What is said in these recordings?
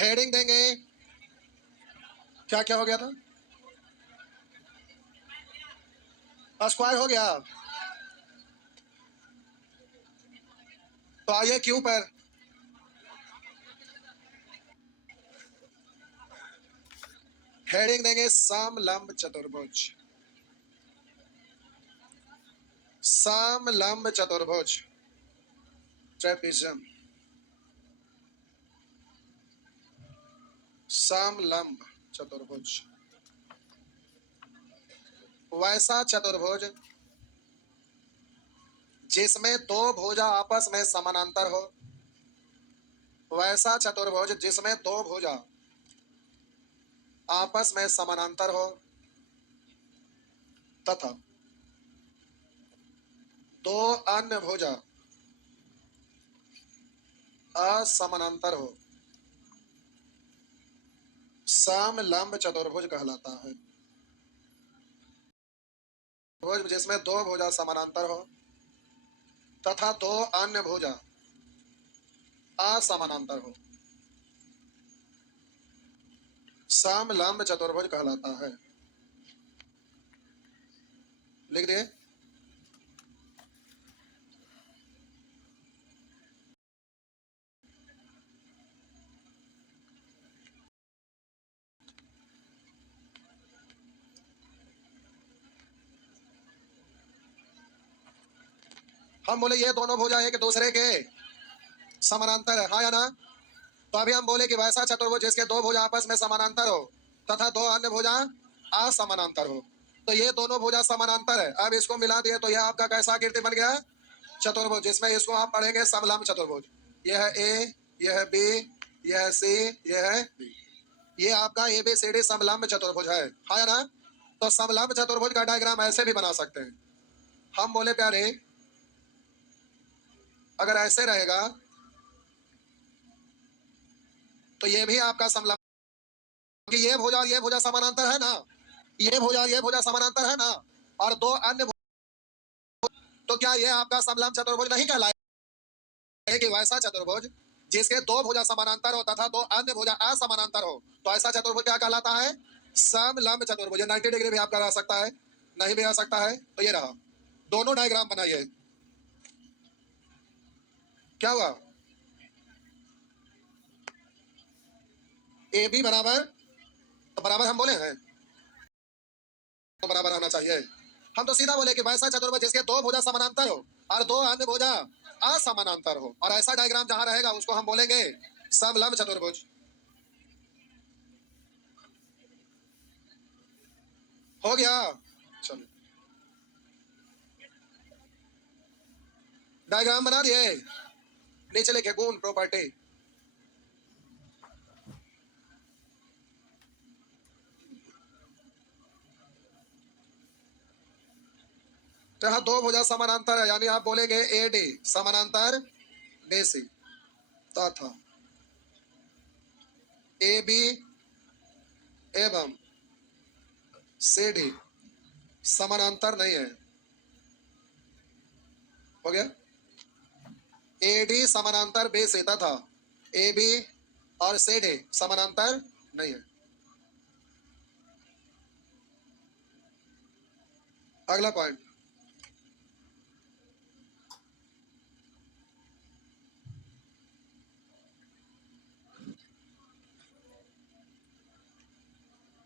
Heading देंगे, क्या क्या हो गया था, स्क्वायर हो गया। तो आइए क्यू पर, हेडिंग देंगे समलंब चतुर्भुज, समलंब चतुर्भुज, ट्रेपेजियम, समलंब चतुर्भुज, वैसा चतुर्भुज जिसमें दो भुजा आपस में समानांतर हो, वैसा चतुर्भुज जिसमें दो भुजा आपस में समानांतर हो तथा दो अन्य भुजा असमानांतर हो, समलंब चतुर्भुज कहलाता है। भुज जिसमें दो भुजा समानांतर हो तथा दो अन्य भुजा असमानांतर हो, समलंब चतुर्भुज कहलाता है। लिख दिए। हम बोले ये दोनों भुजा एक दूसरे के समानांतर है, हाँ या ना। तो अभी हम बोले कि वैसा चतुर्भुज जिसके दो भुजा आपस में समानांतर हो तथा दो अन्य भुजा असमानांतर हो। तो ये दोनों भुजा समानांतर है, अब इसको मिला दिए तो यह आपका कैसा आकृति बन गया, चतुर्भुज, जिसमें इसको आप पढ़ेंगे समलंब चतुर्भुज। यह है ए, यह है बी, यह है सी, यह है डी, ये आपका ए बी सी डी समलंब चतुर्भुज है, हाँ या ना। तो समलंब चतुर्भुज का डायग्राम ऐसे भी बना सकते हैं। हम बोले प्यारे अगर ऐसे रहेगा तो ये भी आपका समलंब, कि ये भुजा समानांतर है ना, ये भुजा समानांतर है ना, और दो अन्य तो क्या ये आपका समलंब चतुर्भुज नहीं कहलाएगा कि वैसा चतुर्भुज जिसके दो भुजा समानांतर हो तथा दो अन्य भुजा असमानांतर हो, तो ऐसा चतुर्भुज क्या कहलाता है, समलंब चतुर्भुज। 90 डिग्री भी आपका रह सकता है, नहीं भी रह सकता है। तो ये रहा, दोनों डायग्राम बनाइए। क्या हुआ, ए बी बराबर, तो बराबर हम बोले हैं तो बराबर होना चाहिए। हम तो सीधा बोले कि वैसा चतुर्भुज जिसके दो भुजा समानांतर हो और दो अन्य भुजा असमानांतर हो, और ऐसा डायग्राम जहां रहेगा उसको हम बोलेंगे समलंब चतुर्भुज। हो गया, चलो डायग्राम बना दिए, नीचे लिखे गुण प्रॉपर्टी। तो यहाँ दो भुजा समानांतर है, यानी आप बोलेंगे ए डी समानांतर बी सी तथा ए बी एवं सी डी समानांतर नहीं है। हो गया, ए डी समानांतर बी सी तथा ए बी और सी डी समानांतर नहीं है। अगला पॉइंट,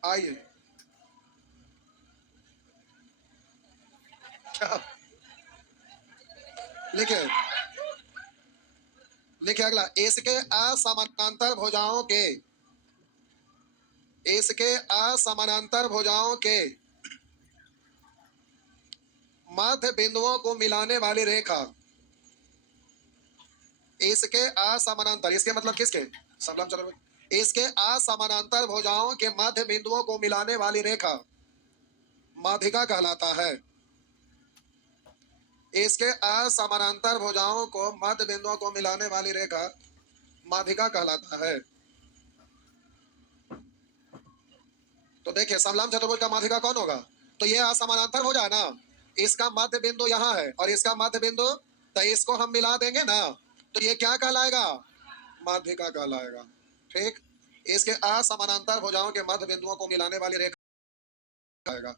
आइए क्या लिखे, लिखे अगला, इसके असमानांतर भुजाओं के, इसके असमानांतर भुजाओं के मध्य बिंदुओं को मिलाने वाली रेखा, इसके असमानांतर, इसके मतलब किसके, समलंब चतुर्भुज, इसके असमानांतर भुजाओं के मध्य बिंदुओं को मिलाने वाली रेखा माध्यिका कहलाता है। इसके असमानांतर भुजाओं को मध्य बिंदुओं को मिलाने वाली रेखा माध्यिका कहलाता है। तो देखिए समलंब चतुर्भुज का माध्यिका कौन होगा, तो ये असमानांतर भुजा है ना, इसका मध्य बिंदु यहाँ है और इसका मध्य बिंदु, तो इसको हम मिला देंगे ना, तो ये क्या कहलाएगा, माध्यिका कहलाएगा। ठीक, इसके असमानांतर भुजाओं के मध्य बिंदुओं को मिलाने वाली रेखा आएगा।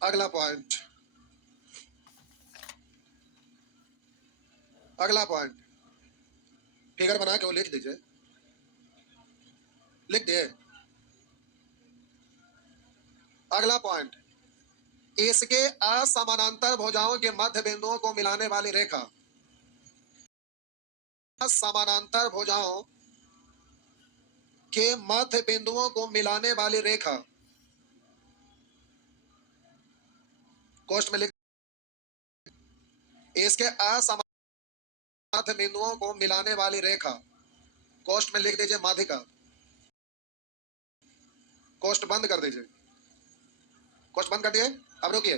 अगला पॉइंट, अगला पॉइंट फिगर बना के वो लिख दीजिए, लिख दिए। अगला पॉइंट, इसके असमानांतर भुजाओं के मध्य बिंदुओं को मिलाने वाली रेखा, समानांतर भुजाओं के मध्य बिंदुओं को मिलाने वाली रेखा, कोष्ठ में लिख, इसके असमानांतर बिंदुओं को मिलाने वाली रेखा, कोष्ठ में लिख दीजिए माध्यिका। कोष्ठ बंद कर दीजिए, कोष्ठ बंद कर दिए। अब रुकिए,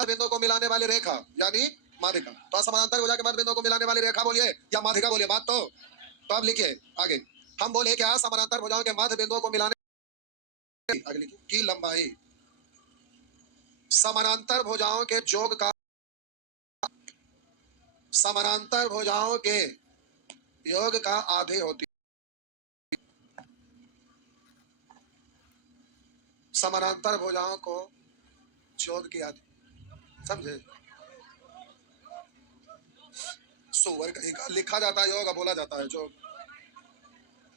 बिंदुओं को मिलाने वाली रेखा यानी माध्यिका। तो समानांतर भुजा के मध्य बिंदुओं को मिलाने वाली रेखा बोलिए या माध्यिका बोलिए, बात तो अब लिखिए आगे। हम बोले क्या, समानांतर भुजाओं के मध्य बिंदुओं को मिलाने, आगे लिखिए, की लंबाई समानांतर भुजाओं के जोग का, समानांतर भुजाओं के योग का आधी होती, समानांतर भुजाओं को योग की आधी, समझे? सुवर कहीं का लिखा जाता है योग, बोला जाता है जोग।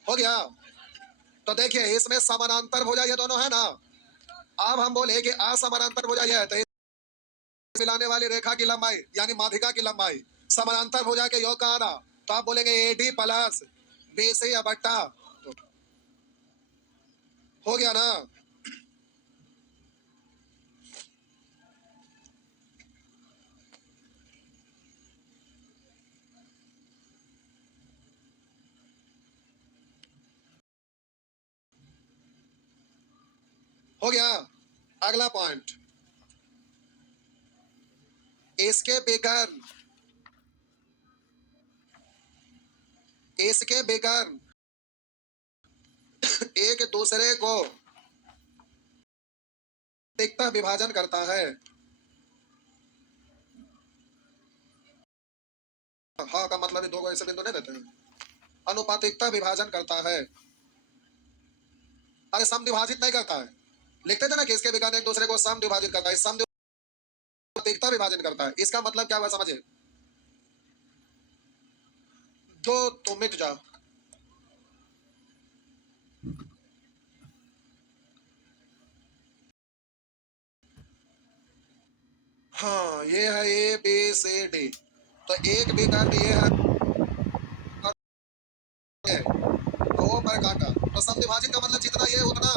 हो गया। तो देखिए इसमें समानांतर भुजा ये दोनों है ना। अब हम बोले कि असमानांतर भुजा ये है, तो मिलाने वाली रेखा की लंबाई यानी माध्यिका की लंबाई समानांतर भुजा के योग का आधा, तो आप बोलेंगे एडी प्लस बीसी बट्टा, हो गया ना। हो गया। अगला पॉइंट, इसके विकर्ण, इसके विकर्ण एक दूसरे को अनुपातिकता विभाजन करता है। हाँ का मतलब दो को ऐसे बिंदु नहीं देते हैं, अनुपातिकता विभाजन करता है। अरे सम विभाजित नहीं करता है, लिखते थे ना कि इसके विकर्ण एक दूसरे को सम विभाजित करता है, सम अनुपातिकता विभाजन करता है। इसका मतलब क्या हुआ समझे? दो तो मिट जाओ। हाँ ये है ए बी सी डी, तो एक विकर्ण ये है दो पर काटा, तो सम विभाजित का मतलब जितना ये उतना,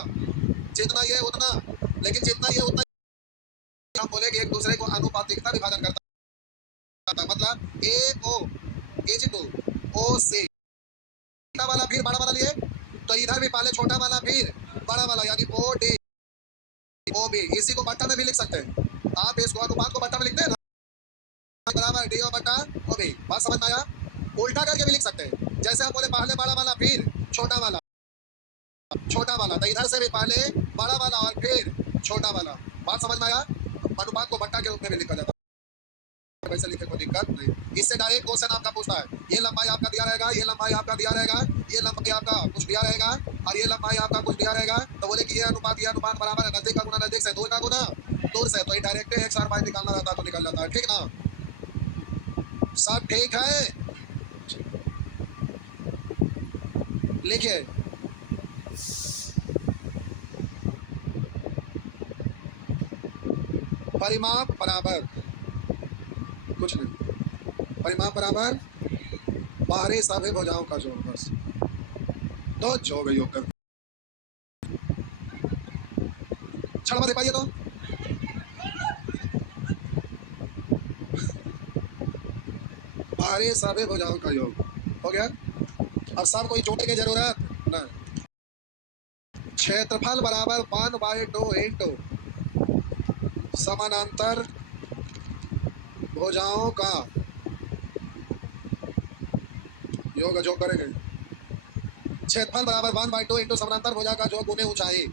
जितना ये उतना, लेकिन जितना ये उतना हम बोले कि एक दूसरे को अनुपातिकता विभाजन करता है। मतलब ए ओ इज टू ओ सी, छोटा वाला फिर बड़ा वाला लिए, तो इधर भी पहले छोटा वाला फिर बड़ा वाला यानी ओ डी ओ बी। इसी को बट्टा में भी लिख सकते हैं, आप इसको अनुपात को बट्टा में लिखते हैं ना, बराबर डी और बट्टा ओ बी। बात समझ में आया? उल्टा करके भी लिख सकते हैं, जैसे आप बोले पहले बड़ा वाला फिर छोटा वाला, छोटा वाला, तो इधर से भी पहले बड़ा वाला और फिर छोटा वाला। बात समझ में आया? अनुपात को बट्टा के रूप में भी लिखा जाता है, वैसे लिखे कोई दिक्कत नहीं। इससे डायरेक्ट क्वेश्चन आपका पूछता है, ये लंबाई आपका दिया रहेगा, ये लंबाई आपका दिया रहेगा, ये लंबाई आपका कुछ दिया रहेगा और ये लंबाई आपका कुछ दिया रहेगा, तो बोले कि ये अनुपात बराबर है नजदीक का गुना नजदीक से, दूर का गुना दूर से, तो ये डायरेक्ट एक्स और वाई निकालना रहता है तो निकल जाता है। ठीक ना, सब ठीक है? लिखिए, परिमाप बराबर कुछ नहीं, परिमाप बराबर बाहरी सभी भुजाओं का जोड़, बस तो जोड़ योग कर छड़ दे पाइए तो बाहरी सभी भुजाओं का योग हो गया। अब सब कोई जोड़ने की जरूरत ना, क्षेत्रफल बराबर 1/2 इंटू समानांतर भुजाओं का योग जो करेंगे, क्षेत्रफल बराबर 1/2 इंटू समानांतर भुजा का जो गुने ऊंचाई।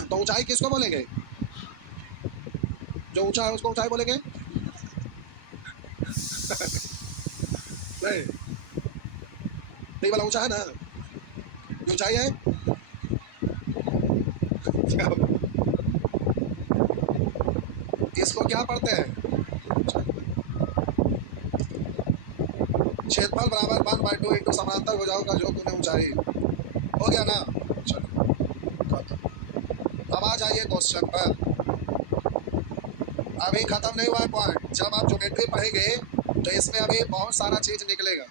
तो ऊंचाई किसको बोलेंगे? जो ऊंचा है उसको ऊंचाई बोलेंगे। नहीं, नहीं वाला ऊंचा है ना, ये ऊंचाई है। इसको क्या पढ़ते हैं? क्षेत्रफल बराबर 1/2 इंटू समानांतर भुजाओं का योग गुने ऊंचाई। हो गया ना? चलो अब आ जाइए क्वेश्चन पर। अभी खत्म नहीं हुआ है पॉइंट। जब आप ज्योमेट्री पढ़ेंगे तो इसमें अभी बहुत सारा चीज निकलेगा,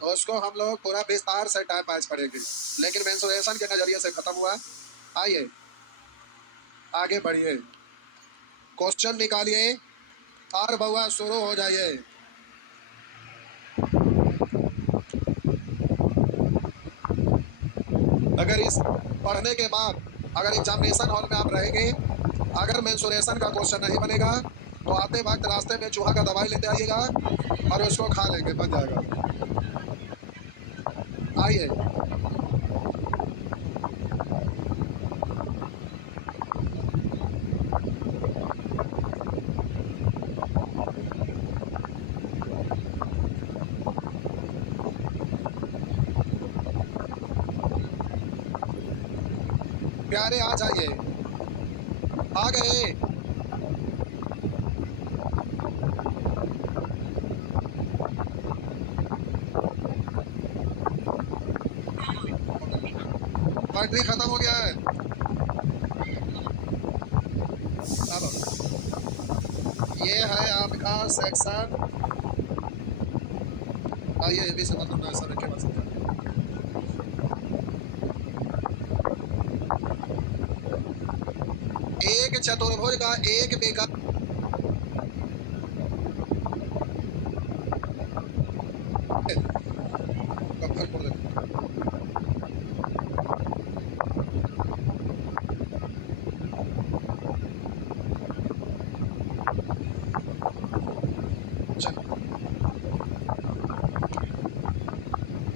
तो उसको हम लोग पूरा विस्तार से टाइम पास पढ़ेंगे, लेकिन मेंसुरेशन के नजरिए से खत्म हुआ। आइए आगे बढ़िए, क्वेश्चन निकालिए और बउआ शुरू हो जाइए। अगर इस पढ़ने के बाद अगर एग्जामिनेशन हॉल में आप रहेंगे, अगर मेंसुरेशन का क्वेश्चन नहीं बनेगा तो आते वक्त रास्ते में चूहा का दवाई लेते आइएगा और उसको खा लेंगे, बन जाएगा। आइए प्यारे आ जाइए, आ गए। बैटरी खत्म हो गया है। अब ये है आपका सेक्शन। आइए ये भी से मतलब ऐसा रखे बस। एक चतुर्भुज का एक विकल्प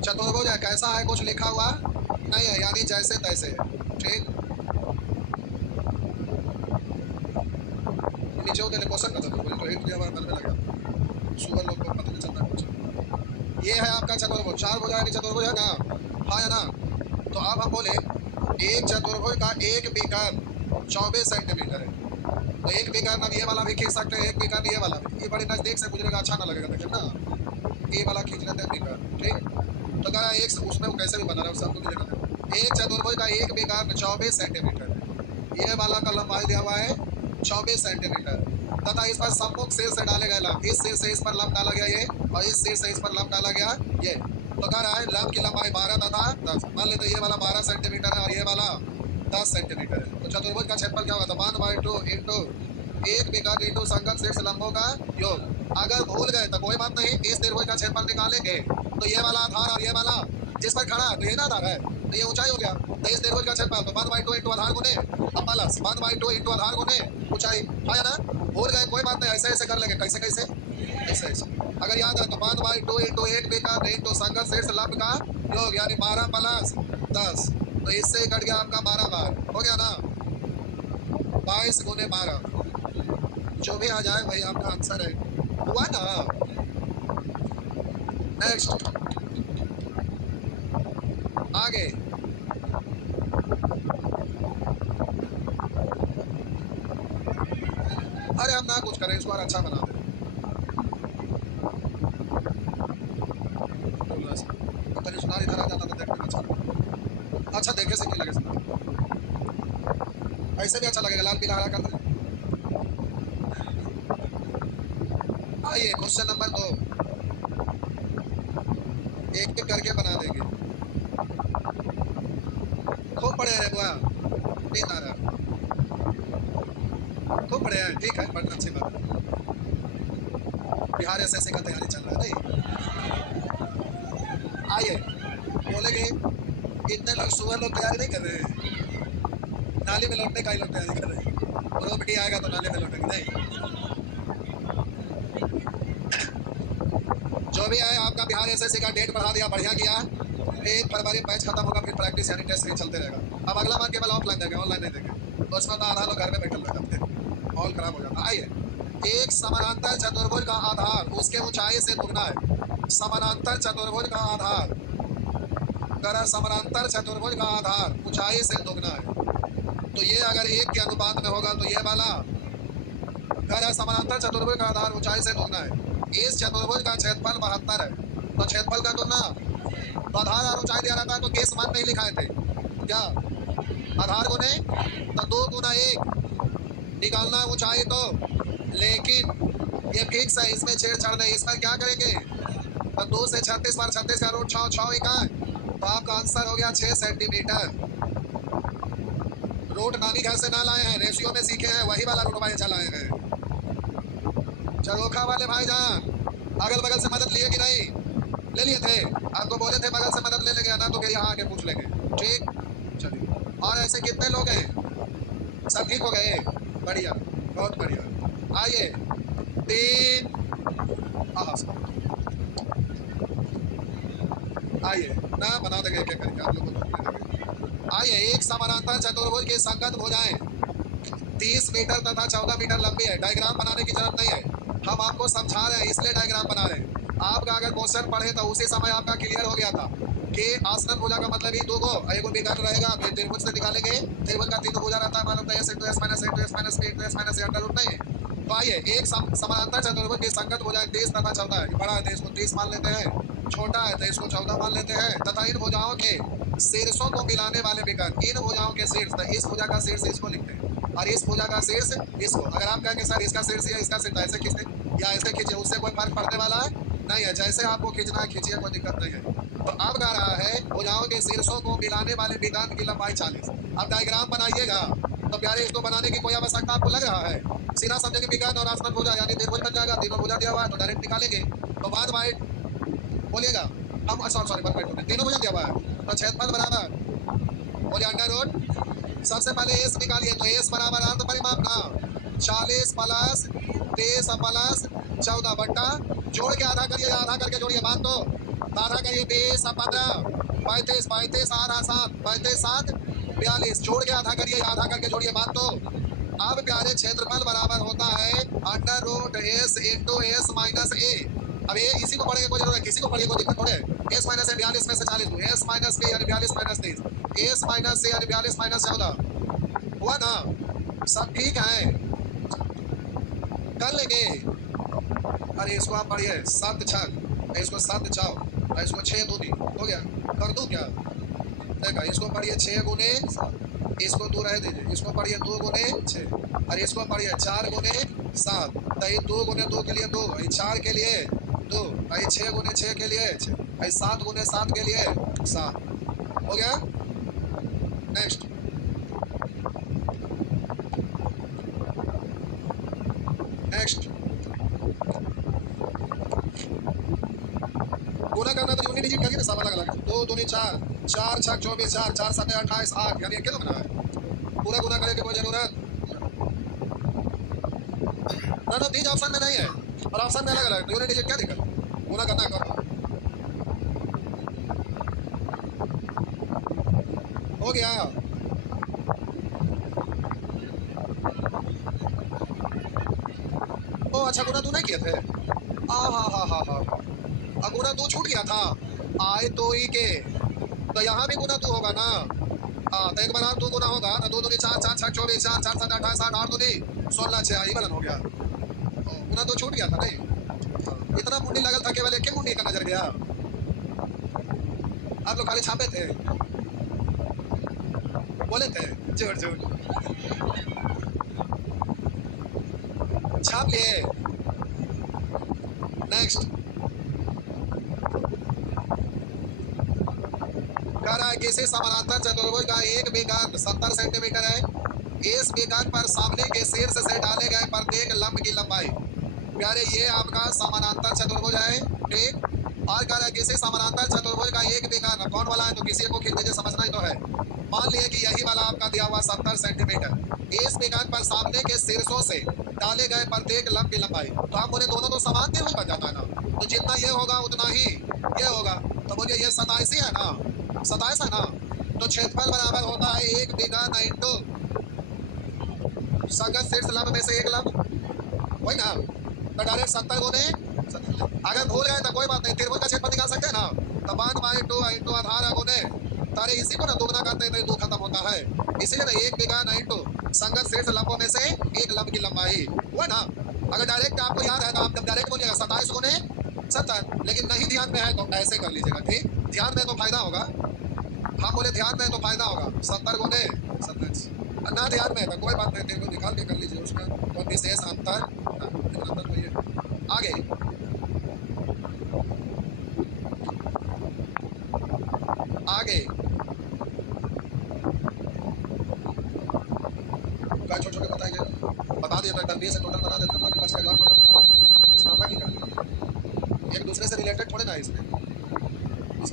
चतुर्भुज है, कैसा है कुछ लिखा हुआ नहीं है, यानी जैसे तैसे है। ठीक, नीचे होते क्वेश्चन का तो हिंट दिया, मन में लगा सुबह लोग को पता नहीं चलता कुछ। ये है आपका चतुर्भुज, चार भुजा है, चतुर्भुज है ना, हाँ या ना। तो अब हम बोले एक चतुर्भुज का एक विकर्ण 24 सेंटीमीटर है, तो एक विकर्ण अब ये वाला भी खींच सकते हैं, एक विकर्ण ये वाला भी। ये बड़ी नजदीक से गुजरेगा, अच्छा ना लगेगा देखिए ना, ये वाला खींच लेते हैं विकर्ण। ठीक, तो कहा एक उसमें वो कैसे भी बना रहा है सबको दिखेगा। एक चतुर्भुज का एक विकर्ण 24 सेंटीमीटर है, ये वाला का लंबाई दिया हुआ है 24 सेंटीमीटर, तथा इस पर सम्मुख सिर से डाले गए लंब, इस सिर से इस पर लंब डाला गया ये, और इस सिर से इस पर लंब डाला गया ये। तो कह रहा है लंब की लंबाई 12 तथा 10। मान लेते ये वाला 12 सेंटीमीटर है और ये वाला 10 सेंटीमीटर है। तो चतुर्भुज का क्षेत्रफल क्या होगा? 1/2 इंटू एक विकर्ण इंटू संगत शीर्ष लंबों का योग। अगर भूल गए तो कोई बात नहीं, इस त्रिभुज का क्षेत्रफल निकालेंगे तो ये वाला आधार और ये वाला जिस पर खड़ा है तो ये ना आधार है, तो ये ऊंचाई हो गया। तो इस त्रिभुज का क्षेत्रफल तो 1/2 इंटू आधार गुने अब प्लस 1/2 इंटू आधार गुने ऊंचाई, हाँ ना। भूल गए कोई बात नहीं, ऐसे ऐसे कर लेंगे। कैसे कैसे? ऐसे ऐसे। अगर याद है तो 1/2 इंटू एक विकर्ण इंटू संगत शीर्ष लंब का योग, यानी 12 प्लस 10, तो इससे कट गया आपका 12 बार, हो गया ना 22 गुने 12, जो भी आ जाए वही आपका आंसर है, हुआ ना। नेक्स्ट आगे, अरे हम ना कुछ करें, इस बार अच्छा बना दे। तो सुनार इधर आ जाता तो देखने में अच्छा, अच्छा देखे से नहीं लगे सुनार, ऐसे भी अच्छा लगेगा, लाल पीला हरा कर दे। आइए क्वेश्चन नंबर 2, एक एक करके बना देंगे। खूब पढ़े हैं बुआ, नींद आ रहा, खूब पढ़े हैं, ठीक है, पढ़ना अच्छी बात है। बिहार एसएससी का तैयारी चल रहा है नहीं। आइए बोलेंगे इतने लोग सुबह लोग तैयारी नहीं कर रहे हैं, नाली में लौटने का ही लोग तैयारी कर रहे हैं, रोबटी आएगा तो नाली में लौटेंगे नहीं। जो भी है आपका बिहार एसएससी का डेट बढ़ा दिया, बढ़िया किया। 1 फरवरी बैच खत्म होगा, फिर प्रैक्टिस यानी टेस्ट चलते रहेगा। अब अगला मान केवल ऑफलाइन देंगे, ऑनलाइन नहीं देंगे, तो उसमें तो आधा लोग घर में बैठे रहेगा। माहौल खराब हो जाता। आइए, एक समानांतर चतुर्भुज का आधार उसके ऊंचाई से दुगना है। समानांतर चतुर्भुज का आधार, अगर समानांतर चतुर्भुज का आधार ऊंचाई से दुगना है, तो ये अगर एक के अनुपात में होगा तो ये वाला, अगर समानांतर चतुर्भुज का आधार ऊंचाई से दुगना है, इस चतुर्भुज का क्षेत्रफल 72 है, तो क्षेत्रफल का दुगना, तो आधार और ऊंचाई दिया रहता है तो केस मान नहीं लिखाए थे क्या, आधार गुने तो 2 गुना 1 निकालना ऊंचाई तो, लेकिन ये फिक्स है, इसमें छेड़छाड़ नहीं। इसमें क्या करेंगे, तो 2 से 36 बार 36 का रूट 6 6 इकाई, तो आपका आंसर हो गया 6 सेंटीमीटर। रूट नानी घर से ना लाए हैं, रेशियो में सीखे हैं, वही वाला रूट भाई चलाए हैं। चरोखा वाले भाईजान अगल बगल से मदद लिए कि नहीं, ले लिए थे, आपको बोले थे बगल से मदद ले लेंगे ना, तो फिर यहाँ आके पूछ लेंगे, ठीक। चलिए, और ऐसे कितने लोग हैं, सब ठीक हो गए, बढ़िया, बहुत बढ़िया। आइए 3, आइए ना बना देंगे एक एक करके आप लोगों को। आइए, एक समानांतर चतुर्भुज की संगत भुजाएं 30 मीटर तथा 14 मीटर लंबी है। डायग्राम बनाने की जरूरत नहीं है, हम आपको समझा रहे हैं इसलिए डायग्राम बना रहे हैं। आपका अगर क्वेश्चन पढ़े तो उसी समय आपका क्लियर हो गया था कि आसनन भुजा का मतलब ही 2 गो, एक विकर्ण रहेगा, फिर त्रिभुज से निकालेंगे, त्रिभुज का 3 भुजा रहता है, मालूम है, s into s minus a into s minus b into s minus a under root नहीं। तो आइए, एक समानांतर चतुर्भुज की संगत भुजाएं 30 तथा 14 है, बड़ा है तो इसको 30 मान लेते हैं, छोटा है तो इसको 14 मान लेते हैं, तथा इन भुजाओं के शीर्षों को मिलाने वाले विकर्ण, इन भुजाओं के शीर्ष, तो इस भुजा का शीर्ष इसको लिखते हैं और इस भुजा का शीर्ष इसको। अगर आप कहेंगे सर इसका शीर्ष या इसका शीर्ष ऐसे खींचते या ऐसे खींचे, उससे कोई फर्क पड़ने वाला है नहीं है, जैसे आपको खींचना है खींचिए, कोई दिक्कत नहीं है। तो अब कह रहा है भुजाओं के शीर्षों को मिलाने वाले विकर्ण की लंबाई 40। अब डायग्राम बनाइएगा तो प्यारे, इसको बनाने की कोई आवश्यकता आपको लग रहा है, सीधा समझेंगे विकर्ण और आसमान भुजा यानी त्रिभुज बन जाएगा, तीनों भुजा दिया हुआ है तो डायरेक्ट निकालेंगे। तो बाद वाइड बोलिएगा, हम सॉरी तीनों भुजा दिया हुआ है तो क्षेत्रफल बराबर, बोलिए अंडर रूट, सबसे पहले एस निकालिए, तो एस बराबर अर्ध परिमाप ना 40 प्लस 30 प्लस 14 बट्टा, जोड़ के आधा करिए, आधा करके जोड़िए, बात तो आधा करिए, 20 15 35 35 आधा 7 35 7 42, जोड़ के आधा करिए, आधा करके जोड़िए, बात तो। अब प्यारे क्षेत्रफल बराबर होता है under root S into S minus A. अब ये इसी को पढ़ेंगे, कोई जरूरत है, किसी को पढ़िए, कोई दिक्कत थोड़े। एस माइनस ए 42 में से 40 दो, एस माइनस बी यानी 42 माइनस 30, एस माइनस सी यानी 42 माइनस 14, हुआ ना, सब ठीक है, कर लेंगे। अरे इसको आप पढ़िए 7 छक, इसको 7 चाओ, इसको 6 दूनी हो गया, कर दूं क्या, देखा, इसको पढ़िए 6 गुने 7, इसको 2 रह दीजिए, इसको पढ़िए 2 गुने 6, और इसको पढ़िए 4 गुने 7, तो ये 2 गुने 2 के लिए 2, ये 4 के लिए 2, ये 6 गुने 6 के लिए 6, ये 7 गुने 7 के लिए 7, हो गया। नेक्स्ट, नेक्स्ट गुना करना तो यूनिट डिजिट करिए ना, सब अलग अलग, 2 दूनी 4, 4 छक 24, 4 4 7 28 8, यानी क्या बना है, पूरा गुना करने की कोई जरूरत ना, तीन ऑप्शन में नहीं है और ऑप्शन में अलग अलग, यूनिट डिजिट क्या दिक्कत, गुना करना करो, हो गया। ओ अच्छा, गुना 2 नहीं किए थे, गुना 2 छूट गया था, आए तो ही के, तो यहाँ भी गुना 2 होगा ना, तो एक बार 2 गुना होगा ना, 2 दूनी 4 4 6 24 4 4 7 28 8 8 दूनी 16 6, ही बलन हो गया, गुना 2 छूट गया था नहीं, इतना मुंडी लगल था, केवल एक मुंडी का नजर गया, आप लोग खाली छापे थे, बोले थे झूठ झूठ छाप लिए। नेक्स्ट, कह रहा है किसी समानांतर चतुर्भुज का एक विकर्ण 70 सेंटीमीटर है, इस विकर्ण पर सामने के शीर्ष से डाले गए प्रत्येक लंब की लंबाई, प्यारे ये आपका समानांतर चतुर्भुज है, ठीक। और कह रहा है किसी समानांतर चतुर्भुज का एक विकर्ण, कौन वाला है, तो किसी को खींच दीजिए, समझना ही तो है, मान लिए कि यही वाला आपका दिया हुआ 70 सेंटीमीटर, इस विकर्ण पर सामने के शीर्षों से डाले गए प्रत्येक लंब की लंबाई, तो आप बोले दोनों तो समान त्रिभुज बन जाता है ना, तो जितना ये होगा उतना ही ये होगा, तो बोलिए ये 27 है ना, 27 है ना, तो क्षेत्रफल बराबर होता है एक विकर्ण इंटू संगत शीर्ष लंब में से एक लंब, वही ना, तो डायरेक्ट 70 गुने 70। अगर भूल गए तो कोई बात नहीं, त्रिभुज का क्षेत्रफल निकाल सकते हैं ना, तो 1/2 इंटू आधार गुने, तारे इसी को ना दुगना करते हैं तो दो खत्म होता है। इसीलिए ना एक विघन इंटू संगत शीर्ष लंबों में से एक लंब की लंबाई, हुआ ना। अगर डायरेक्ट आपको याद है तो आप जब डायरेक्ट बोलिएगा 27 गुने 70, लेकिन नहीं ध्यान में है तो ऐसे कर लीजिएगा, ठीक, ध्यान में तो फायदा होगा। हम बोले ध्यान में तो फायदा होगा, 70 गुने 70, ना ध्यान में तो कोई बात नहीं, तेरे को निकाल के कर लीजिए, उसका तो विशेष अंतर, लेकिन अंतर तो ये आगे आगे का छोटे छोटे बताइए, बता दिए तो डब्बे से टोटल बना देते हैं, बस का टोटल बना देते, इसमें हमरा की करना, एक दूसरे से रिलेटेड थोड़े ना है इसमें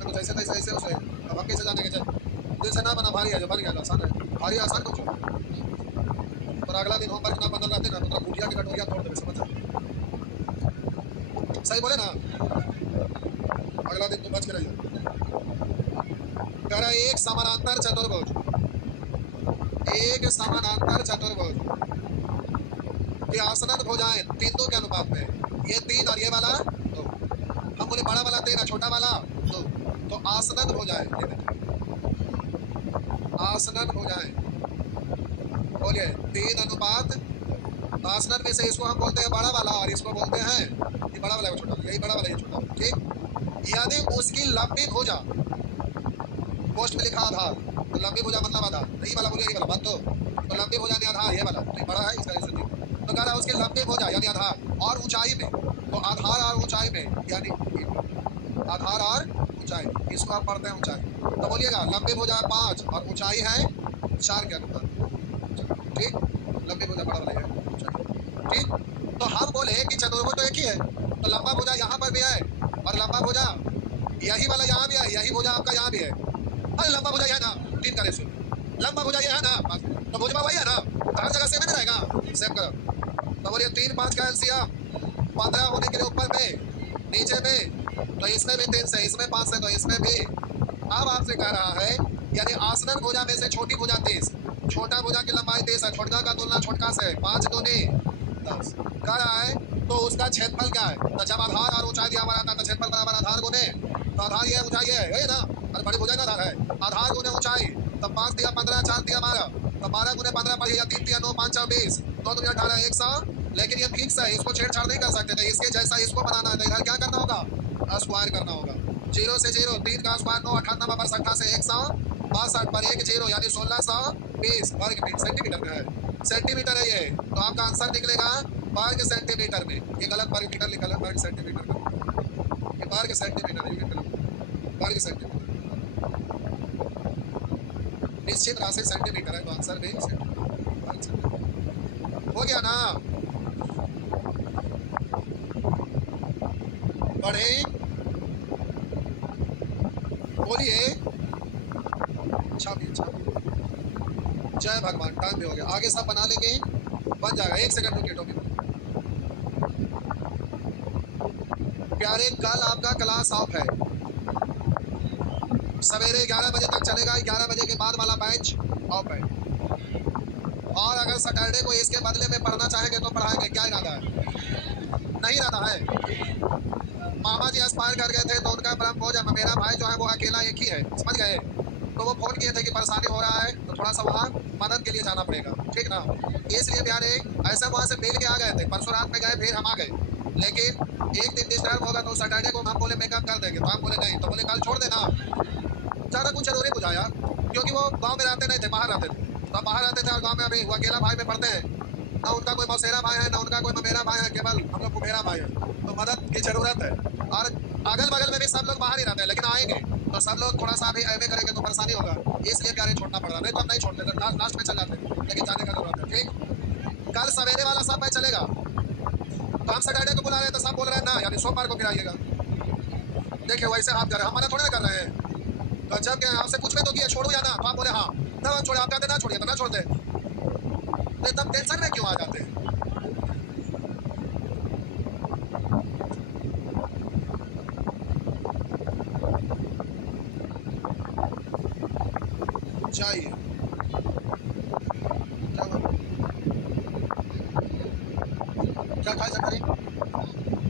कुछ ऐसे तैसे ऐसे उसे, अब हम कैसे जानेंगे, चल दिल से ना बना भारी है, जो बन गया आसान है, भारी आसान कुछ हो, पर अगला दिन होमवर्क ना बनल रहते ना तो कुटिया की कटोरिया तोड़ देवे, समझ सही बोले ना, अगला दिन तुम बच के रहिए। कह रहा एक समानांतर चतुर्भुज, एक समानांतर चतुर्भुज ये आसनद भुजाएं 3:2 के अनुपात में, ये 3 और ये वाला 2, हम बोले बड़ा वाला 3 छोटा वाला 2, तो आसनद भुजाएं, आसनद भुजाएं बोलिए 3 अनुपात, आसनद में से इसको हम बोलते हैं बड़ा वाला और इसको बोलते हैं ये बड़ा वाला, छोटा वाला, यही बड़ा वाला, ये छोटा वाला, ठीक। यदि उसकी लंबी भुजा, पोस्ट में लिखा आधार, तो लंबी भुजा मतलब आधार, यही वाला बोलिए, यही वाला बात, तो लंबी भुजा यानी आधार, ये वाला तो बड़ा है, इसका आंसर तो कह रहा है उसकी लंबी भुजा यानी आधार और ऊंचाई में, तो आधार और ऊंचाई में यानी आधार और ऊंचाई, इसको आप पढ़ते हैं ऊंचाई, तो बोलिएगा लंबी भुजा 5 और ऊंचाई है 4 के अनुपात, ठीक, लंबी भुजा बड़ा वाला है, ठीक। तो हम बोले कि चतुर्भुज तो एक ही है, तो लंबा भुजा यहाँ पर भी है और लंबा भुजा यही वाला यहाँ भी है, यही भुजा आपका यहाँ भी है, अरे लंबा भुजा ये है ना, 3 का रेशो, लंबा भुजा ये है ना, तो भुजा वही है ना, हर जगह सेम ही रहेगा, सेम करो, तो बोलिए 3 5 का एलसीएम 15 होने के लिए ऊपर में नीचे में, तो इसमें भी 3 से, इसमें 5 से, तो इसमें भी। अब आपसे कह रहा है यानी आसनद भुजा में से छोटी भुजा 30, छोटा भुजा की लंबाई 30 है, छोटका का तुलना छोटका से 5 दूनी 10 कह रहा है, तो उसका क्षेत्रफल क्या है, तो जब आधार और ऊंचाई दिया हुआ था तो क्षेत्रफल बराबर आधार गुने, तो आधार ये ऊंचाई है ना, और बड़ी भुजा का आधार है, आधार गुने ऊंचाई, तो 5 दिया 15, 4 दिया 12, तो 12 गुने 15 पढ़िएगा, 3 दिया 9, 5 4 20, 2 दूनी 18, 100, लेकिन ये फिक्स है, इसको छेड़छाड़ नहीं कर सकते थे, इसके जैसा इसको बनाना है तो इधर क्या करना होगा, स्क्वायर करना होगा, 0 से 0, 3 का स्क्वायर 9, 98 पर 60 से 162 पर 1 0 यानी 1620 वर्ग फीट, सेंटीमीटर का है, सेंटीमीटर है ये, तो आपका आंसर निकलेगा वर्ग सेंटीमीटर में, ये गलत वर्ग मीटर लिखा है, वर्ग सेंटीमीटर का, ये वर्ग सेंटीमीटर है, वर्ग सेंटीमीटर, निश्चित राशि सेंटीमीटर है, तो आंसर भी सेंटीमीटर हो गया ना। बढ़े बोलिए, छापिए छापिए, जय भगवान, टाइम भी हो गया, आगे सब बना लेंगे, बन जाएगा, 1 सेकंड रुकिए टॉपिक। प्यारे कल आपका क्लास ऑफ है, सवेरे 11 बजे तक चलेगा, 11 बजे के बाद वाला बैच ऑफ है, और अगर सैटरडे को इसके बदले में पढ़ना चाहेंगे तो पढ़ाएंगे, क्या इरादा है, नहीं इरादा है, मामा जी एक्सपायर कर गए थे तो उनका ब्रह्म भोज है, मेरा भाई जो है वो अकेला एक ही है, समझ गए, तो वो फोन किए थे कि परेशानी हो रहा है तो थोड़ा सा वहाँ मदद के लिए जाना पड़ेगा, ठीक ना, इसलिए प्यारे ऐसा वहाँ से मिल के आ गए थे, परसों रात में गए फिर हम आ गए, लेकिन एक दिन डिस्टर्ब होगा तो सैटरडे को हम बोले मेकअप कर देंगे, तो हम बोले नहीं, तो बोले कल छोड़ देना, ज़्यादा कुछ जरूरी बुझा यार, क्योंकि वो गाँव में रहते नहीं थे, बाहर रहते थे, तो बाहर रहते थे और गाँव में अभी वो अकेला भाई में पढ़ते हैं, ना उनका कोई मौसेरा भाई है, ना उनका कोई ममेरा भाई है, केवल हम लोग कुमेरा भाई है, तो मदद की जरूरत है, और अगल बगल में भी सब लोग बाहर ही रहते हैं, लेकिन आएंगे तो सब लोग थोड़ा सा अभी एम करेंगे तो परेशानी होगा, इसलिए प्यारे छोड़ना पड़ रहा, नहीं तो हम नहीं छोड़ते थे, लास्ट में चल जाते, लेकिन जाने का जरूरत है, ठीक। कल सवेरे वाला सब मैच चलेगा, तो हम सैटरडे को बुला रहे हैं तो सब बोल रहे हैं ना, यानी सोमवार को फिर आइएगा, देखिए वैसे हाथ कर रहे हैं, हम मना थोड़ा कर रहे हैं, तो जब आपसे पूछ में तो किया छोड़ू या ना, तो आप बोले हाँ, तब हम छोड़े, आप कहते ना छोड़िए तो ना छोड़ते, तो तब टेंशन में क्यों आ जाते हैं। चाहिए